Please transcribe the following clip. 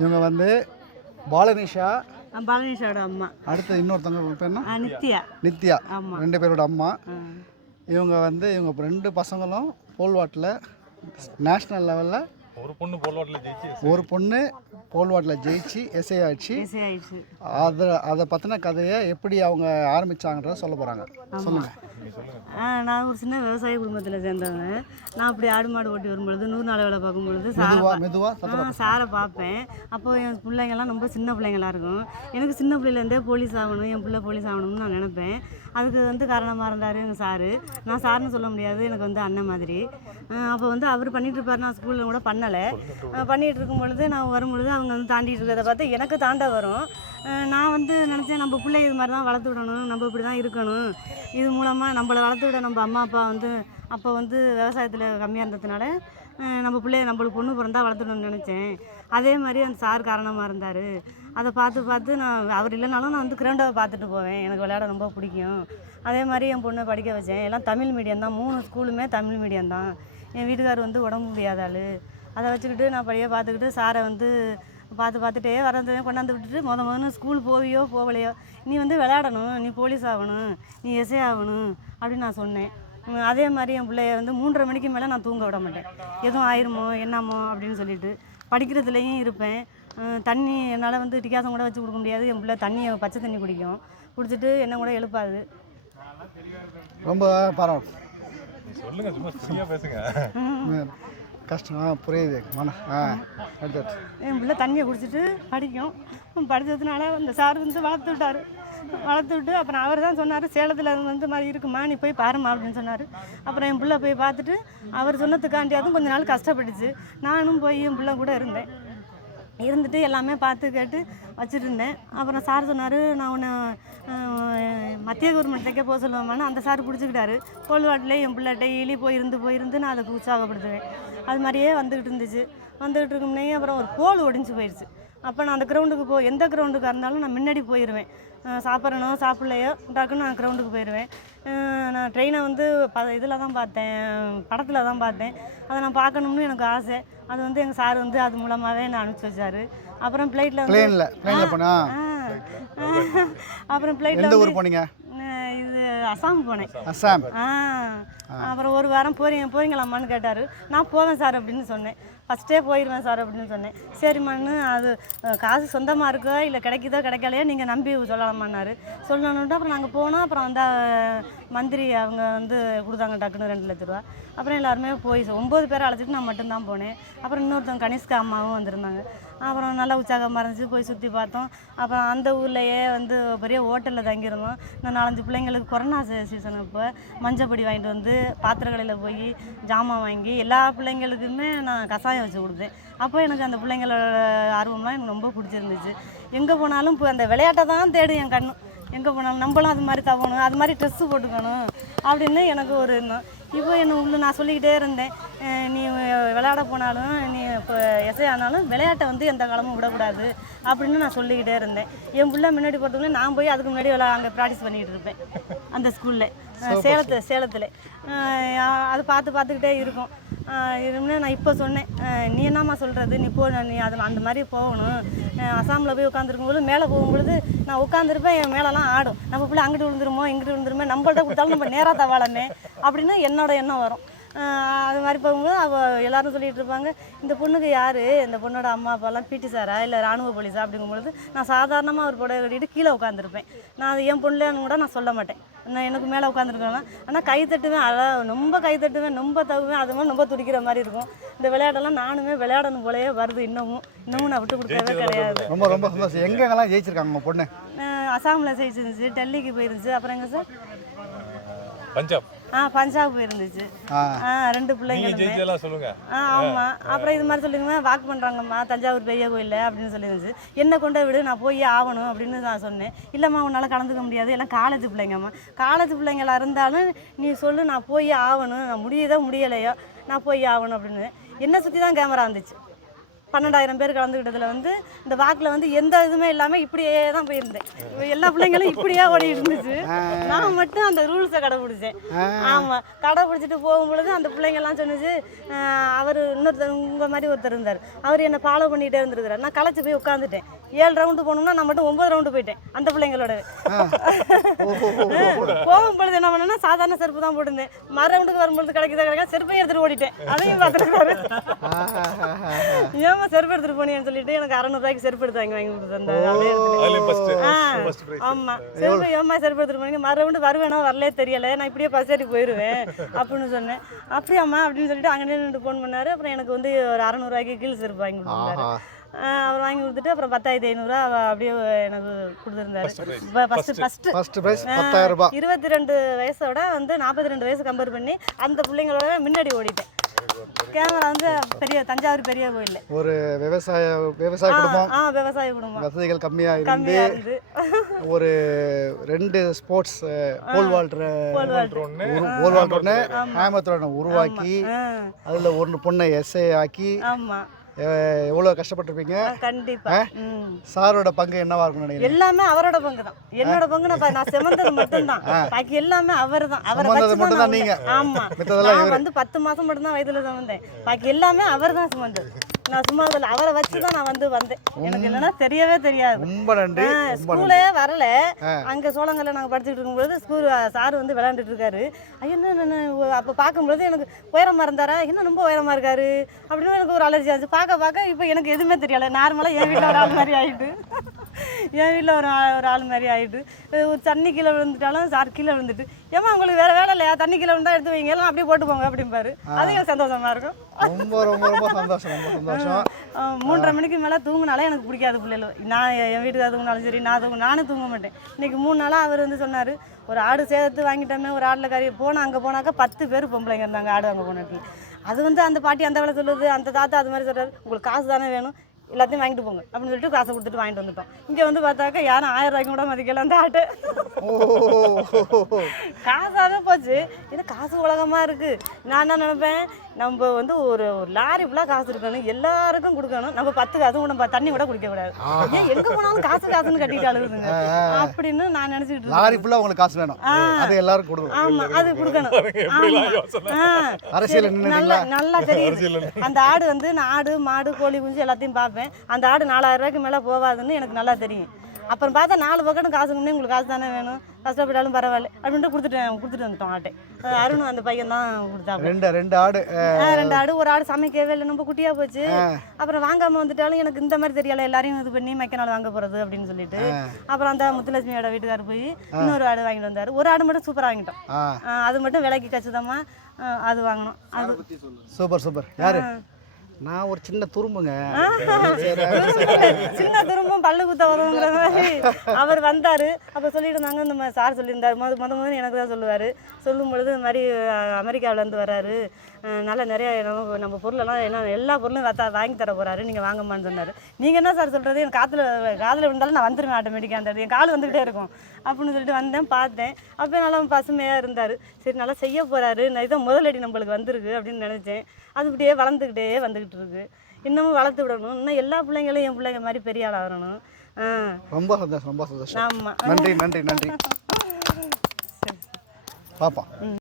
இவங்க வந்து பாலனிஷா, பாலனிஷாவோட அம்மா. அடுத்து இன்னொருத்தவங்க பேர் என்ன? நித்யா. நித்யா. ஆமாம். 2 பேரோட அம்மா. இவங்க வந்து இவங்க 2 பசங்களும் போல்வாட்டில் நேஷ்னல் லெவலில் ஒரு பொண்ணு போல்வாட்டில் ஜெயிச்சு எஸ்ஐ ஆயிடுச்சு. அதை பற்றின கதையை எப்படி அவங்க ஆரம்பித்தாங்கன்றத சொல்ல போகிறாங்க. சொல்லுங்கள். நான் ஒரு சின்ன விவசாய குடும்பத்தில் சேர்ந்தவங்க. நான் அப்படி ஆடு மாடு ஓட்டி வரும்பொழுது 100 நாள் வேலை பார்க்கும்பொழுது சாரை பார்ப்பேன். அப்போது என் பிள்ளைங்கள்லாம் ரொம்ப சின்ன பிள்ளைங்களா இருக்கும். எனக்கு சின்ன பிள்ளைலேருந்தே போலீஸ் ஆகணும், என் பிள்ளை போலீஸ் ஆகணும்னு நான் நினப்பேன். அதுக்கு வந்து காரணமாக இருந்தார் எங்கள் சாரு. நான் சாருன்னு சொல்ல முடியாது, எனக்கு வந்து அண்ணன் மாதிரி. அப்போ வந்து அவர் பண்ணிகிட்டு இருப்பார், நான் ஸ்கூலில் கூட பண்ணலை. பண்ணிகிட்டு இருக்கும் பொழுது நான் வரும்பொழுது அவங்க வந்து தாண்டிட்டு இருக்கிறத பார்த்து எனக்கு தாண்ட வரும். நான் வந்து நினச்சேன், நம்ம பிள்ளை இது மாதிரி தான் வளர்த்து விடணும், நம்ம இப்படி தான் இருக்கணும். இது மூலமாக நம்மளை வளர்த்து விட நம்ம அம்மா அப்பா வந்து அப்போ வந்து விவசாயத்தில் கம்மியாக இருந்ததுனால நம்ம பிள்ளைய நம்மளுக்கு பொண்ணு பிறந்தா வளர்த்துடணும்னு நினச்சேன். அதே மாதிரி அந்த சார் காரணமாக இருந்தார். அதை பார்த்து நான் அவர் இல்லைனாலும் நான் வந்து கிரௌண்டாவை பார்த்துட்டு போவேன். எனக்கு விளையாட ரொம்ப பிடிக்கும். அதே மாதிரி என் பொண்ணை படிக்க வச்சேன். எல்லாம் தமிழ் மீடியம் தான், 3 ஸ்கூலுமே தமிழ் மீடியம் தான். என் வீட்டுக்கார் வந்து உடம்பு முடியாத ஆள். அதை வச்சுக்கிட்டு நான் படிக்க பார்த்துக்கிட்டு சாரை வந்து பார்த்துட்டே வரது கொண்டாந்து விட்டுட்டு முதல்ல ஸ்கூல் போவியோ போகலையோ, நீ வந்து விளையாடணும், நீ போலீஸ் ஆகணும், நீ எஸ்ஐ ஆகணும் அப்படின்னு நான் சொன்னேன். அதே மாதிரி என் பிள்ளைய வந்து 3:30 மணிக்கு மேலே நான் தூங்க விட மாட்டேன். எதுவும் ஆயிருமோ என்னமோ அப்படின்னு சொல்லிட்டு படிக்கிறதுலேயும் இருப்பேன். தண்ணி என்னால் வந்து டிகாசம் கூட வச்சு கொடுக்க முடியாது. என் பிள்ளை தண்ணியை பச்சை தண்ணி குடிக்கும், குடிச்சிட்டு என்ன கூட எழுப்பாது. ரொம்ப பரவாயில்ல, கஷ்டம் புரியுது. என் பிள்ளை தண்ணியை குடிச்சிட்டு படிக்கும். படித்ததுனால அந்த சார் வந்து வளர்த்து விட்டு அப்புறம் அவர் தான் சொன்னார், சேலத்தில் வந்து மாதிரி இருக்குமா, நீ போய் பாருமா அப்படின்னு சொன்னார். அப்புறம் என் பிள்ளை போய் பார்த்துட்டு அவர் சொன்னதுக்காண்டியாதும் கொஞ்ச நாள் கஷ்டப்பட்டுச்சு. நானும் போய் என் பிள்ளை கூட இருந்துட்டு எல்லாமே பார்த்து கேட்டு வச்சுட்டு இருந்தேன். அப்புறம் சார் சொன்னார், நான் உன்னை மத்திய கவர்மெண்ட் தைக்க போக சொல்லுவேன். அந்த சார் பிடிச்சிக்கிட்டாரு. கோல்வாட்டில் என் பிள்ளை டெய்லி போயிருந்து நான் அதுக்கு உற்சாகப்படுத்துவேன். அது மாதிரியே வந்துக்கிட்டு இருக்கும்னே அப்புறம் ஒரு போல் ஒடிஞ்சு போயிடுச்சு. அப்போ நான் அந்த கிரவுண்டுக்கு எந்த கிரவுண்டுக்காக இருந்தாலும் நான் முன்னாடி போயிடுவேன். சாப்பிட்றனோ சாப்பிட்லையோ டக்குன்னு நான் கிரவுண்டுக்கு போயிடுவேன். நான் ட்ரெயினை வந்து இதில் தான் பார்த்தேன், படத்தில் தான் பார்த்தேன். அதை நான் பார்க்கணும்னு எனக்கு ஆசை. அது வந்து எங்கள் சார் வந்து அது மூலமாகவே நான் அனுப்பிச்சி வச்சார். அப்புறம் ஃப்ளைட்டில் போனீங்க? இது அசாம் போனேன். அப்புறம் ஒரு வாரம் போறீங்களாம்மான்னு கேட்டார். நான் போவேன் சார் அப்படின்னு சொன்னேன். ஃபஸ்ட்டே போயிடுவேன் சார் அப்படின்னு சொன்னேன். சரிம்மான்னு, அது காசு சொந்தமாக இருக்கோ இல்லை கிடைக்குதோ கிடைக்கலையோ நீங்கள் நம்பி சொல்லலாமான்னாரு. சொல்லணுன்ட்டு அப்புறம் நாங்கள் போனோம். அப்புறம் வந்து மந்திரி அவங்க வந்து கொடுத்தாங்க டக்குன்னு 2 லட்ச ரூபா. அப்புறம் எல்லாருமே போய் 9 பேரை அழைச்சிட்டு நான் மட்டும்தான் போனேன். அப்புறம் இன்னொருத்தவங்க கனிஷ்கா அம்மாவும் வந்திருந்தாங்க. அப்புறம் நல்லா உற்சாகமாக இருந்துச்சு. போய் சுற்றி பார்த்தோம். அப்புறம் அந்த ஊர்லேயே வந்து பெரிய ஹோட்டலில் தங்கியிருந்தோம். இன்னும் 4-5 பிள்ளைங்களுக்கு கொரோனா சீசன் இப்போ மஞ்சப்பொடி வாங்கிட்டு வந்து பாத்திர கடையில் போய் ஜாமான் வாங்கி எல்லா பிள்ளைங்களுக்குமே நான் கஷாயம் வச்சு கொடுத்தேன். அப்போ எனக்கு அந்த பிள்ளைங்களோட ஆர்வம்லாம் எனக்கு ரொம்ப பிடிச்சிருந்துச்சு. எங்கே போனாலும் இப்போ அந்த விளையாட்டை தான் தேடும் என் கண்ணு. எங்கே போனாலும் நம்மளும் அது மாதிரி தவணும், அது மாதிரி ட்ரெஸ்ஸு போட்டுக்கணும் அப்படின்னு எனக்கு ஒரு எண்ணம். இப்போ நான் சொல்லிக்கிட்டே இருந்தேன், நீ விளையாட போனாலும் நீ இப்போ எஸ்ஐ ஆனாலும் விளையாட்டை வந்து எந்த காலமும் விடக்கூடாது அப்படின்னு நான் சொல்லிக்கிட்டே இருந்தேன். என் பிள்ளை முன்னாடி போகிறதுக்குள்ளே நான் போய் அதுக்கு முன்னாடி அங்கே ப்ராக்டிஸ் பண்ணிகிட்டு இருப்பேன் அந்த ஸ்கூலில் சேலத்தில். அது பார்த்துக்கிட்டே இருக்கும். நான் இப்போ சொன்னேன், நீ என்னம்மா சொல்கிறது, நீ நீ அந்த மாதிரி போகணும். அசாமில் போய் உட்காந்துருக்கும்போது மேலே போகும்பொழுது நான் உட்காந்துருப்பேன், என் மேலெலாம் ஆடும். நம்ம பிள்ளை அங்கிட்டு விழுந்துருமே, நம்மள்ட்ட கொடுத்தாலும் நம்ம நேராக தவாளமே அப்படின்னு என்னோட எண்ணம் வரும். அது மாதிரி போகும்போது எல்லோரும் சொல்லிகிட்டு இருப்பாங்க, இந்த பொண்ணுக்கு யார், இந்த பொண்ணோட அம்மா அப்பாலாம் பிடி சாரா இல்லை ராணுவ போலீஸா அப்படிங்கும்பொழுது நான் சாதாரணமாக ஒரு புடவை கட்டிட்டு கீழே உட்காந்துருப்பேன். நான் அது என் பொண்ணுன்னு கூட நான் சொல்ல மாட்டேன். நான் எனக்கு மேலே உட்காந்துருக்கேன். ஆனால் கை தட்டுவேன், ரொம்ப கை தட்டுவேன், ரொம்ப தகுவேன். அது மாதிரி ரொம்ப துடிக்கிற மாதிரி இருக்கும். இந்த விளையாட்டெல்லாம் நானுமே விளையாடணும் போலயே வருது. இன்னமும் நான் விட்டு கொடுக்கவே கிடையாது. ரொம்ப ரொம்ப சந்தோஷம். எங்கெங்கெல்லாம் ஜெயிச்சிருக்காங்க உங்கள் பொண்ணு? அசாமில் ஜெயிச்சிருந்துச்சு, டெல்லிக்கு போயிருந்துச்சு. அப்புறம் எங்கே சார், பஞ்சாப் போயிருந்துச்சு. 2 பிள்ளைங்களுமே. ஆமாம். அப்புறம் இது மாதிரி சொல்லிங்க வாக் பண்ணுறாங்கம்மா தஞ்சாவூர் பெரிய கோயிலில் அப்படின்னு சொல்லியிருந்துச்சு. என்ன கொண்டு விடு, நான் போய் ஆகணும் அப்படின்னு நான் சொன்னேன். இல்லைம்மா உன்னால் கலந்துக்க முடியாது, எல்லாம் காலேஜ் பிள்ளைங்கம்மா. காலேஜ் பிள்ளைங்களா இருந்தாலும் நீ சொல்லு, நான் போய் ஆகணும், நான் முடியலையோ நான் போய் ஆகணும் அப்படின்னு. என்னை சுற்றி தான் கேமரா வந்துச்சு. 12,000 பேர் கலந்துக்கிட்டதில் வந்து இந்த வாக்கில் வந்து எந்த இதுவுமே இல்லாமல் இப்படியே தான் போயிருந்தேன். எல்லா பிள்ளைங்களும் இப்படியே ஓடி இருந்துச்சு, நான் மட்டும் அந்த ரூல்ஸை கடைப்பிடிச்சேன். ஆமாம், கடைப்பிடிச்சிட்டு போகும்பொழுது அந்த பிள்ளைங்கள்லாம் சொன்னிச்சு, அவர் இன்னொருத்தர் உங்கள் மாதிரி ஒருத்தர் இருந்தார், அவர் என்னை ஃபாலோ பண்ணிகிட்டே இருந்திருக்கிறார். நான் களைச்சி போய் உட்காந்துட்டேன். 7 ரவுண்டு போனோம்னா நான் மட்டும் 9 ரவுண்டு போயிட்டேன் அந்த பிள்ளைங்களோட. போகும்பொழுது என்ன பண்ணேன்னா சாதாரண செருப்பு தான் போட்டிருந்தேன். மறு ரவுண்டுக்கு வரும்பொழுது கிடைக்க செருப்பையும் எடுத்துகிட்டு ஓடிட்டேன். அதையும் பார்த்துருக்காரு. ஏமா செருப்பு எடுத்துகிட்டு போனேன்னு சொல்லிட்டு எனக்கு 600 ரூபாய்க்கு செருப்பு எடுத்து வாங்கி கொடுத்துருந்தாங்க. ஆமாம், செருப்பு ஏமா செருப்பு எடுத்துகிட்டு போனீங்க, மறு ரவுண்டு வருவேனா வரலே தெரியலை, நான் இப்படியே பஸ் ஏறி போயிடுவேன் அப்படின்னு சொன்னேன். அப்படியாம்மா அப்படின்னு சொல்லிட்டு அங்கே நின்று ஃபோன் பண்ணார். அப்புறம் எனக்கு வந்து ஒரு 600 ரூபாய்க்கு கீழ் செருப்பு வாங்கி கொடுத்தாரு. அவர் வாங்கி கொடுத்துட்டு அப்புறம் 10,500 அப்படியே எனக்கு கொடுத்துருந்தாரு. First prize 10,000. 22 வயசோட வந்து 42 வயசு கம்பேர் பண்ணி அந்த பிள்ளைங்களோட முன்னாடி ஓடிட்டேன். கேமரா வந்து பெரிய தஞ்சாவூர் பெரிய கோயில், ஒரு விவசாய குடும்பம். விவசாய குடும்பம், வசதிகள் கம்மியாக இருந்து ஒரு 2 ஸ்போர்ட்ஸ் போல் வால்டர் ஒன்று உருவாக்கி அதில் ஒரு பொண்ணை எஸ்ஐ ஆக்கி. ஆமாம், எவ்வளோ கஷ்டப்பட்டிருப்பீங்க. கண்டிப்பா. சாரோட பங்கு என்னவா இருக்கும்னு நினைக்கிறேன்? எல்லாமே அவரோட பங்கு தான். என்னோட பங்கு நான் சுமந்தது மட்டும்தான், பாக்கி எல்லாமே அவர் தான். அவரை மட்டும் தான் நீங்க. ஆமா, நான் வந்து 10 மாசம் மட்டும் தான் வயதுல சுமந்தேன், பாக்கி எல்லாமே அவர் தான் சுமந்தது. நான் சும்மா அவரை வச்சு தான் நான் வந்தேன். எனக்கு என்னன்னா தெரியவே தெரியாது. ரொம்ப நன்றி. ஸ்கூலே வரல, அங்க சோளங்கல்ல நாங்க படிச்சுட்டு இருக்கும்போது ஸ்கூல் சார் வந்து விளையாண்டுட்டு இருக்காரு. என்ன அப்போ பார்க்கும்போது எனக்கு உயரமா இருந்தாரா, என்ன ரொம்ப உயரமா இருக்காரு அப்படின்னு எனக்கு ஒரு அலர்ஜி ஆச்சு. பார்க்க இப்போ எனக்கு எதுவுமே தெரியல. நார்மலாக என் வீட்டில் ஒரு ஆள் மாதிரி ஆகிட்டு, என் வீட்டில் ஒரு ஆள் மாதிரி ஆகிட்டு, ஒரு தண்ணி கீழே விழுந்துட்டாலும் சார் கீழே விழுந்துட்டு, ஏமா உங்களுக்கு வேறு வேலை இல்லையா, தண்ணி கீழே விழுந்தா எடுத்து வைங்க, எல்லாம் அப்படியே போட்டு போங்க அப்படிம்பாரு. அது எனக்கு சந்தோஷமாக இருக்கும். ரொம்ப ரொம்ப ரொம்ப சந்தோஷம், ரொம்ப சந்தோஷம். 3:30 மணிக்கு மேலே தூங்கினாலே எனக்கு பிடிக்காது பிள்ளைகள். நான் என் வீட்டுக்காக தூங்கினாலும் சரி, நானும் தூங்க மாட்டேன். இன்றைக்கி 3 நாளாக அவர் வந்து சொன்னார், ஒரு ஆடு சேர்த்து வாங்கிட்டோமே, ஒரு ஆடில் கறி போனால் அங்கே போனாக்கா 10 பேர் பொம்பளைங்க இருந்தாங்க ஆடு அங்கே போனது. அது வந்து அந்த பாட்டி அந்த வேலை சொல்லுது, அந்த தாத்தா அது மாதிரி சொல்கிறாரு, உங்களுக்கு காசு தானே வேணும், எல்லாத்தையும் வாங்கிட்டு போங்க அப்படின்னு சொல்லிட்டு காசை கொடுத்துட்டு வாங்கிட்டு வந்துட்டோம். இங்கே வந்து பார்த்தாக்கா யாரும் 1000 ரூபாய்க்கு கூட மதிக்கல அந்த ஆட்டு. காசாகவே போச்சு. இது காசு உலகமாக இருக்குது. நான் என்ன நினைப்பேன், நம்ம வந்து ஒரு லாரி ஃபுல்லாக காசு இருக்கணும், எல்லாருக்கும் கொடுக்கணும், நம்ம 10 காசும் கூட தண்ணி கூட குடிக்கக்கூடாது. ஏன் எங்கே போனாலும் காசுன்னு கட்டிட்டு அழுகுதுங்க அப்படின்னு நான் நினச்சிக்கிட்டு இருக்கேன். லாரி ஃபுல்லாக உங்களுக்கு காசு வேணும், அது எல்லாரும் கொடுக்கணும். ஆமாம், அது கொடுக்கணும். அரசியல் நல்லா தெரியும். அந்த ஆடு வந்து நான் ஆடு மாடு கோழி குஞ்சு எல்லாத்தையும் பார்ப்பேன். அந்த ஆடு 4,000 ரூபாய்க்கு மேலே போகாதுன்னு எனக்கு நல்லா தெரியும். அப்புறம் பார்த்தா 4 பக்கம் காசு முன்னே, உங்களுக்கு காசு தானே வேணும், கஷ்டப்பட்டாலும் பரவாயில்ல அப்படின்ட்டு கொடுத்துட்டு வந்துட்டோம் ஆட்டை. அருணும் அந்த பையன் தான் கொடுத்தாங்க. 2 ஆடு 2 ஆடு. ஒரு ஆடு சமைக்கவே இல்லை, ரொம்ப குட்டியாக போச்சு. அப்புறம் வாங்காமல் வந்துட்டாலும் எனக்கு இந்த மாதிரி தெரியல, எல்லாரையும் இது பண்ணி மைக்க நாள் வாங்க போகிறது அப்படின்னு சொல்லிட்டு அப்புறம் அந்த முத்துலட்சுமியோட வீட்டுக்காரர் போய் இன்னொரு ஆடு வாங்கிட்டு வந்தார். ஒரு ஆடு மட்டும் சூப்பராக வாங்கிட்டோம். அது மட்டும் விலைக்கு கச்சிதமாக அது வாங்கினோம். அது சூப்பர். யாரு? நான் ஒரு சின்ன துரும்புங்க, சின்ன துரும்பும் பல்லு குத்த வருங்கிற மாதிரி அவர் வந்தார். அப்போ சொல்லிட்டு இருந்தாங்க, இந்த சார் சொல்லியிருந்தார், முதல் எனக்கு தான் சொல்லுவார். சொல்லும் பொழுது இந்த மாதிரி அமெரிக்காவிலேருந்து வர்றாரு, நல்லா நிறையா நம்ம பொருளெல்லாம் எல்லா பொருளும் வாங்கி தர போகிறாரு, நீங்கள் வாங்கம்மான்னு சொன்னார். நீங்கள் என்ன சார் சொல்கிறது, என் காதில் விழுந்தாலும் நான் வந்துடுவேன் ஆட்டோமேட்டிக்காக, அந்த என் கால் வந்துக்கிட்டே இருக்கும் அப்படின்னு சொல்லிட்டு வந்தேன், பார்த்தேன். அப்போ நல்லா பசுமையாக இருந்தார். சரி, நல்லா செய்ய போகிறாரு, நான் இதான் முதலடி நம்மளுக்கு வந்திருக்கு அப்படின்னு நினச்சேன். அது இப்படியே வளர்ந்துக்கிட்டே வந்துக்கிட்டு இருக்கு. இன்னமும் வளர்த்து விடணும், இன்னும் எல்லா பிள்ளைங்களும் என் பிள்ளைங்க மாதிரி பெரிய ஆளாக வரணும். ரொம்ப சந்தோஷம். ஆமாம், நன்றி. பாப்பா.